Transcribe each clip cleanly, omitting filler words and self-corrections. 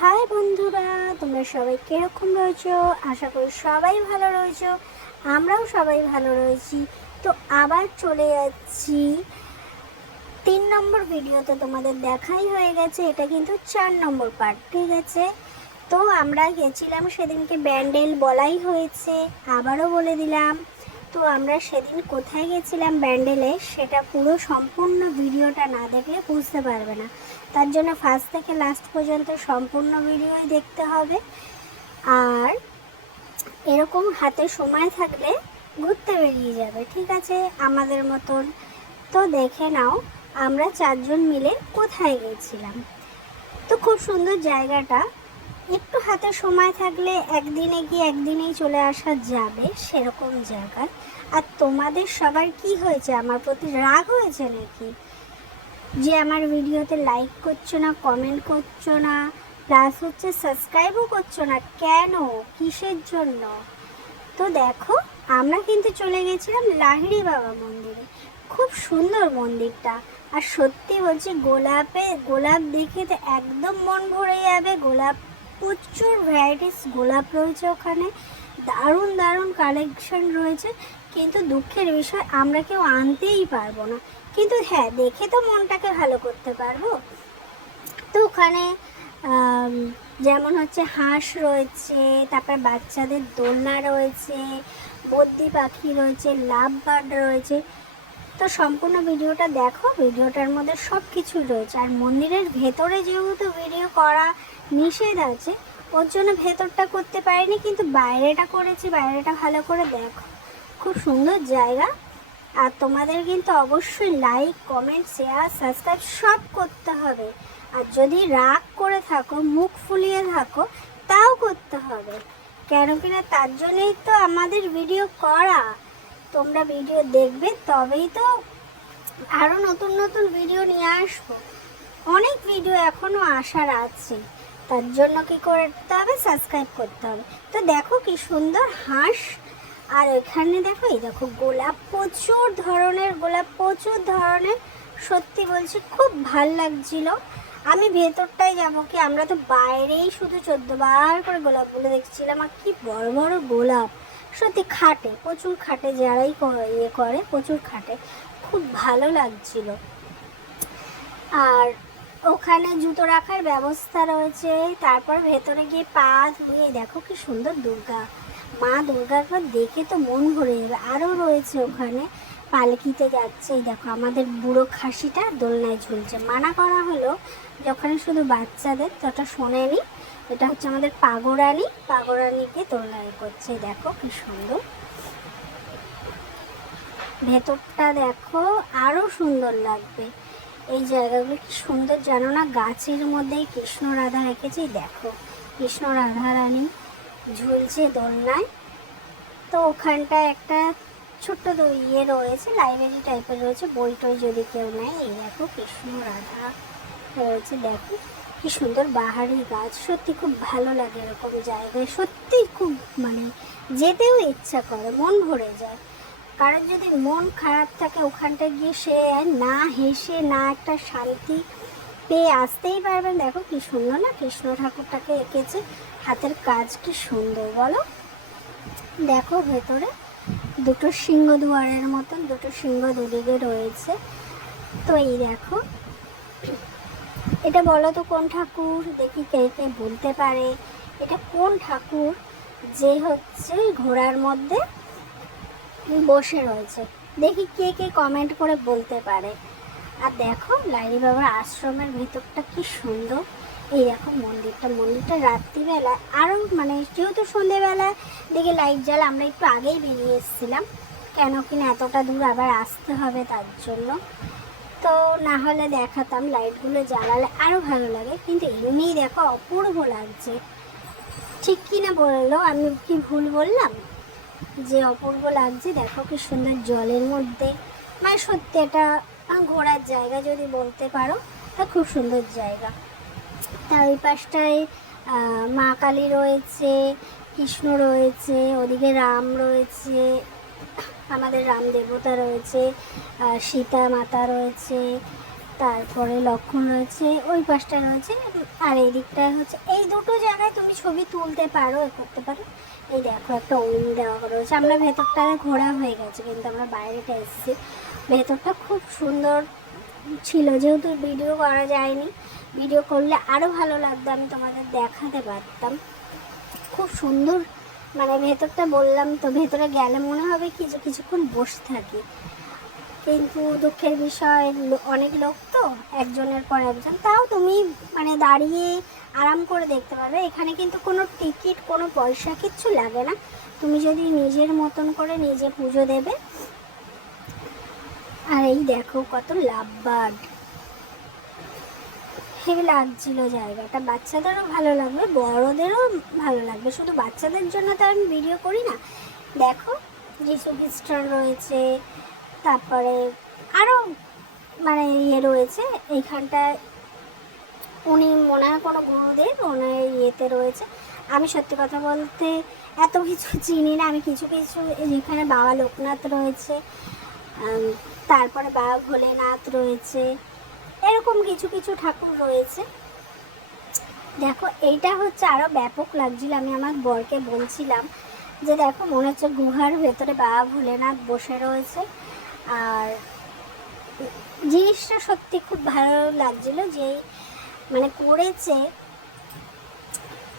High বন্ধুরা, তোমরা সবাই কিরকম রয়েছো? আশা করি সবাই ভালো রয়েছো। আমরাও সবাই ভালো রয়েছি। তো আবার চলে যাচ্ছি 3 নম্বর ভিডিওতে। তোমাদের দেখাই হয়ে গেছে, এটা কিন্তু 4 নম্বর পার্ট, ঠিক আছে? তো আমরা গেছিলাম সেদিনকে ব্যান্ডেল, বলাই হয়েছে, আবারও বলে দিলাম। তো আমরা সেদিন কোথায় গেছিলাম ব্যান্ডেলে, সেটা পুরো সম্পূর্ণ ভিডিওটা না দেখলে বুঝতে পারবে না। তার জন্য ফার্স্ট থেকে লাস্ট পর্যন্ত সম্পূর্ণ ভিডিওই দেখতে হবে। আর এরকম হাতে সময় থাকলে ঘুরতে বেরিয়ে যাবে, ঠিক আছে, আমাদের মতন। তো দেখে নাও আমরা 4জন মিলে কোথায় গেছিলাম। তো খুব সুন্দর জায়গাটা, একটু হাতে সময় থাকলে একদিনে গিয়ে একদিনেই চলে আসা যাবে সেরকম জায়গা। আর তোমাদের সবার কি হয়েছে, আমার প্রতি রাগ হয়েছে নাকি যে আমার ভিডিওতে লাইক করছো না, কমেন্ট করছো না, প্লাস হচ্ছে সাবস্ক্রাইবও করছো না? কেন, কিসের জন্য? তো দেখো আমরা কিন্তু চলে গেছিলাম লাহিড়ি বাবা মন্দিরে। খুব সুন্দর মন্দিরটা। আর সত্যি বলছি, গোলাপ দেখে তো একদম মন ভরে যাবে। গোলাপ, প্রচুর ভ্যারাইটিস গোলাপ রয়েছে ওখানে, দারুণ দারুণ কালেকশন রয়েছে। কিন্তু দুঃখের বিষয়, আমরা কেউ আনতেই পারবো না। কিন্তু হ্যাঁ, দেখে তো মনটাকে ভালো করতে পারবো। তো ওখানে যেমন হচ্ছে হাঁস রয়েছে, তারপর বাচ্চাদের দোলনা রয়েছে, বদ্রি পাখি রয়েছে, লাভ বার্ড রয়েছে। তো সম্পূর্ণ ভিডিওটা দেখো, ভিডিওটার মধ্যে সব কিছু রয়েছে। আর মন্দিরের ভেতরে যেহেতু ভিডিও করা নিষেধ আছে, ওর জন্য ভেতরটা করতে পারিনি, কিন্তু বাইরেটা করেছি। বাইরেটা ভালো করে দেখো, খুব সুন্দর জায়গা। আর তোমাদের কিন্তু অবশ্যই লাইক, কমেন্ট, শেয়ার, সাবস্ক্রাইব সব করতে হবে। আর যদি রাগ করে থাকো, মুখ ফুলিয়ে থাকো, তাও করতে হবে। কেন কিনা তার জন্যই তো আমাদের ভিডিও করা। তোমরা ভিডিও দেখবে তবেই তো আরও নতুন নতুন ভিডিও নিয়ে আসবো। অনেক ভিডিও এখনও আসার আছে, তার জন্য কি করতে হবে, সাবস্ক্রাইব করতে হবে। তো দেখো কি সুন্দর হাঁস। আর এখানে দেখো, এই দেখো গোলাপ, প্রচুর ধরনের গোলাপ, প্রচুর ধরনের। সত্যি বলছি খুব ভাল লাগছিল। আমি ভেতরটায় যাবো কি, আমরা তো বাইরেই শুধু 14বার করে গোলাপগুলো দেখছিলাম। আর কি বড় বড় গোলাপ, সত্যি খাটে, প্রচুর খাটে, যারাই ইয়ে করে প্রচুর খাটে। খুব ভালো লাগছিল। আর ওখানে জুতো রাখার ব্যবস্থা রয়েছে। তারপর ভেতরে গিয়ে পা ধুয়ে দেখো কি সুন্দর মা দুর্গাকে দেখে তো মন ভরে যাবে। আরও রয়েছে ওখানে, পালকিতে যাচ্ছে। এই দেখো আমাদের বুড়ো খাসিটা দোলনায় ঝুলছে। মানা করা হলো যখন শুধু বাচ্চাদের, তো ওটা শোনেনি। এটা হচ্ছে আমাদের পাগরানিকে দোলনায় করছে। দেখো কি সুন্দর ভেতরটা, দেখো আরও সুন্দর লাগবে। এই জায়গাগুলো কি সুন্দর জানো না, গাছের মধ্যেই কৃষ্ণ রাধা রেখেছি। দেখো কৃষ্ণ রাধা রানী ঝুলছে দোলনায়। তো ওখানটায় একটা ছোট্ট ইয়ে রয়েছে, লাইব্রেরি টাইপের রয়েছে, বই টই যদি কেউ নেয়। এই দেখো কৃষ্ণ রাধা রয়েছে। দেখো কি সুন্দর বাহারি গাছ। সত্যি খুব ভালো লাগে এরকম জায়গায়, সত্যি খুব মানে যেতেও ইচ্ছা করে, মন ভরে যায়। কারণ যদি মন খারাপ থাকে, ওখানটা গিয়ে সে না হেসে, না একটা শান্তি পেয়ে আসতেই পারবেন। দেখো কি সুন্দর না, কৃষ্ণ ঠাকুরটাকে এঁকেছে, হাতের কাজ কি সুন্দর বলো। দেখো ভেতরে দুটো সিংহ দুয়ারের মতন, দুটো সিংহ দুদিকে রয়েছে। তো এই দেখো, এটা বলো তো কোন ঠাকুর, দেখি কে কে বলতে পারে এটা কোন ঠাকুর, যে হচ্ছে ঘোড়ার মধ্যে বসে রয়েছে। দেখি কে কে কমেন্ট করে বলতে পারে। আর দেখো লাহিড়ি বাবার আশ্রমের ভিতরটা কি সুন্দর। এই দেখো মন্দিরটা রাত্রিবেলা আরও মানে, যেহেতু সন্ধেবেলা দেখে লাইট জ্বালা, আমরা একটু আগেই বেরিয়ে এসেছিলাম, কেন কিনা এতটা দূর আবার আসতে হবে তার জন্য। তো না হলে দেখাতাম, লাইটগুলো জ্বালালে আরও ভালো লাগে। কিন্তু এমনিই দেখো অপূর্ব লাগছে। ঠিক কি না বললো, আমি কি ভুল বললাম যে অপূর্ব লাগছে? দেখো কি সুন্দর জলের মধ্যে, মানে সত্যি এটা ঘোরার জায়গা যদি বলতে পারো, তা খুব সুন্দর জায়গা। তা ওই পাশটায় মা কালী রয়েছে, কৃষ্ণ রয়েছে, ওদিকে রাম রয়েছে, আমাদের রাম দেবতা রয়েছে, সীতা মাতা রয়েছে, তারপরে লক্ষণ রয়েছে, ওই পাশটা রয়েছে, আর এই দিকটায় হচ্ছে, এই দুটো জায়গায় তুমি ছবি তুলতে পারো, এ করতে পারো। এই দেখো একটা ওম দেওয়া রয়েছে। আমরা ভেতরটা ঘোরা হয়ে গেছে, কিন্তু আমরা বাইরেটা এসেছি। ভেতরটা খুব সুন্দর ছিল, যেহেতু ভিডিও করা যায়নি, ভিডিও করলে আরও ভালো লাগতো, আমি তোমাদের দেখাতে পারতাম। খুব সুন্দর, মানে ভেতরটা বললাম তো, ভেতরে গেলে মনে হবে কি যে কিছুক্ষণ বসে থাকি, কিন্তু দুঃখের বিষয় অনেক লোক তো, একজনের পর একজন। তাও তুমি মানে দাঁড়িয়ে আরাম করে দেখতে পারবে। এখানে কিন্তু কোনো টিকিট, কোনো পয়সা কিচ্ছু লাগে না। তুমি যদি নিজের মতন করে নিজে পুজো দেবে। আর এই দেখো কত লাভবার্ড, হেভি লাগছিল জায়গাটা। বাচ্চাদেরও ভালো লাগবে, বড়োদেরও ভালো লাগবে। শুধু বাচ্চাদের জন্য তো আমি ভিডিও করি না। দেখো যিশু খ্রিস্টান রয়েছে, তারপরে আরও মানে রয়েছে এইখানটায়। উনি মনে হয় কোনো গুরুদেব, ওনার ইয়েতে রয়েছে। আমি সত্যি কথা বলতে এত কিছু চিনি না। আমি কিছু কিছু, যেখানে বাবা লোকনাথ রয়েছে, তারপরে বাবা ভোলেনাথ রয়েছে, এরকম কিছু কিছু ঠাকুর রয়েছে। দেখো এইটা হচ্ছে আরও ব্যাপক লাগছিল। আমি আমার বরকে বলছিলাম যে দেখো মনে হচ্ছে গুহার ভেতরে বাবা ভোলেনাথ বসে রয়েছে। আর জিনিসটা সত্যি খুব ভালো লাগছিল, যে মানে করেছে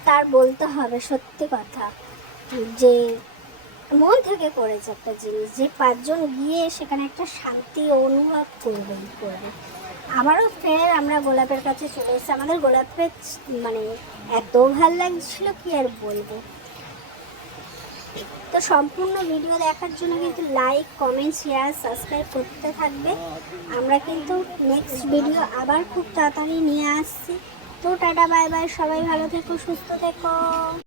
তার বলতে হবে সত্যি কথা, যে মন থেকে করেছে একটা জিনিস, যে 5 জন গিয়ে সেখানে একটা শান্তি অনুভব করবে। আবারও ফের আমরা গোলাপের কাছে চলে এসেছি। আমাদের গোলাপের মানে এত ভালো লাগছিল কি আর বলবো। তো সম্পূর্ণ ভিডিও দেখার জন্য কিন্তু লাইক, কমেন্ট, শেয়ার, সাবস্ক্রাইব করতে থাকবে। আমরা কিন্তু নেক্সট ভিডিও আবার খুব তাড়াতাড়ি নিয়ে আসছি। তো টাটা, বাই বাই, সবাই ভালো থেকো, সুস্থ থেকো।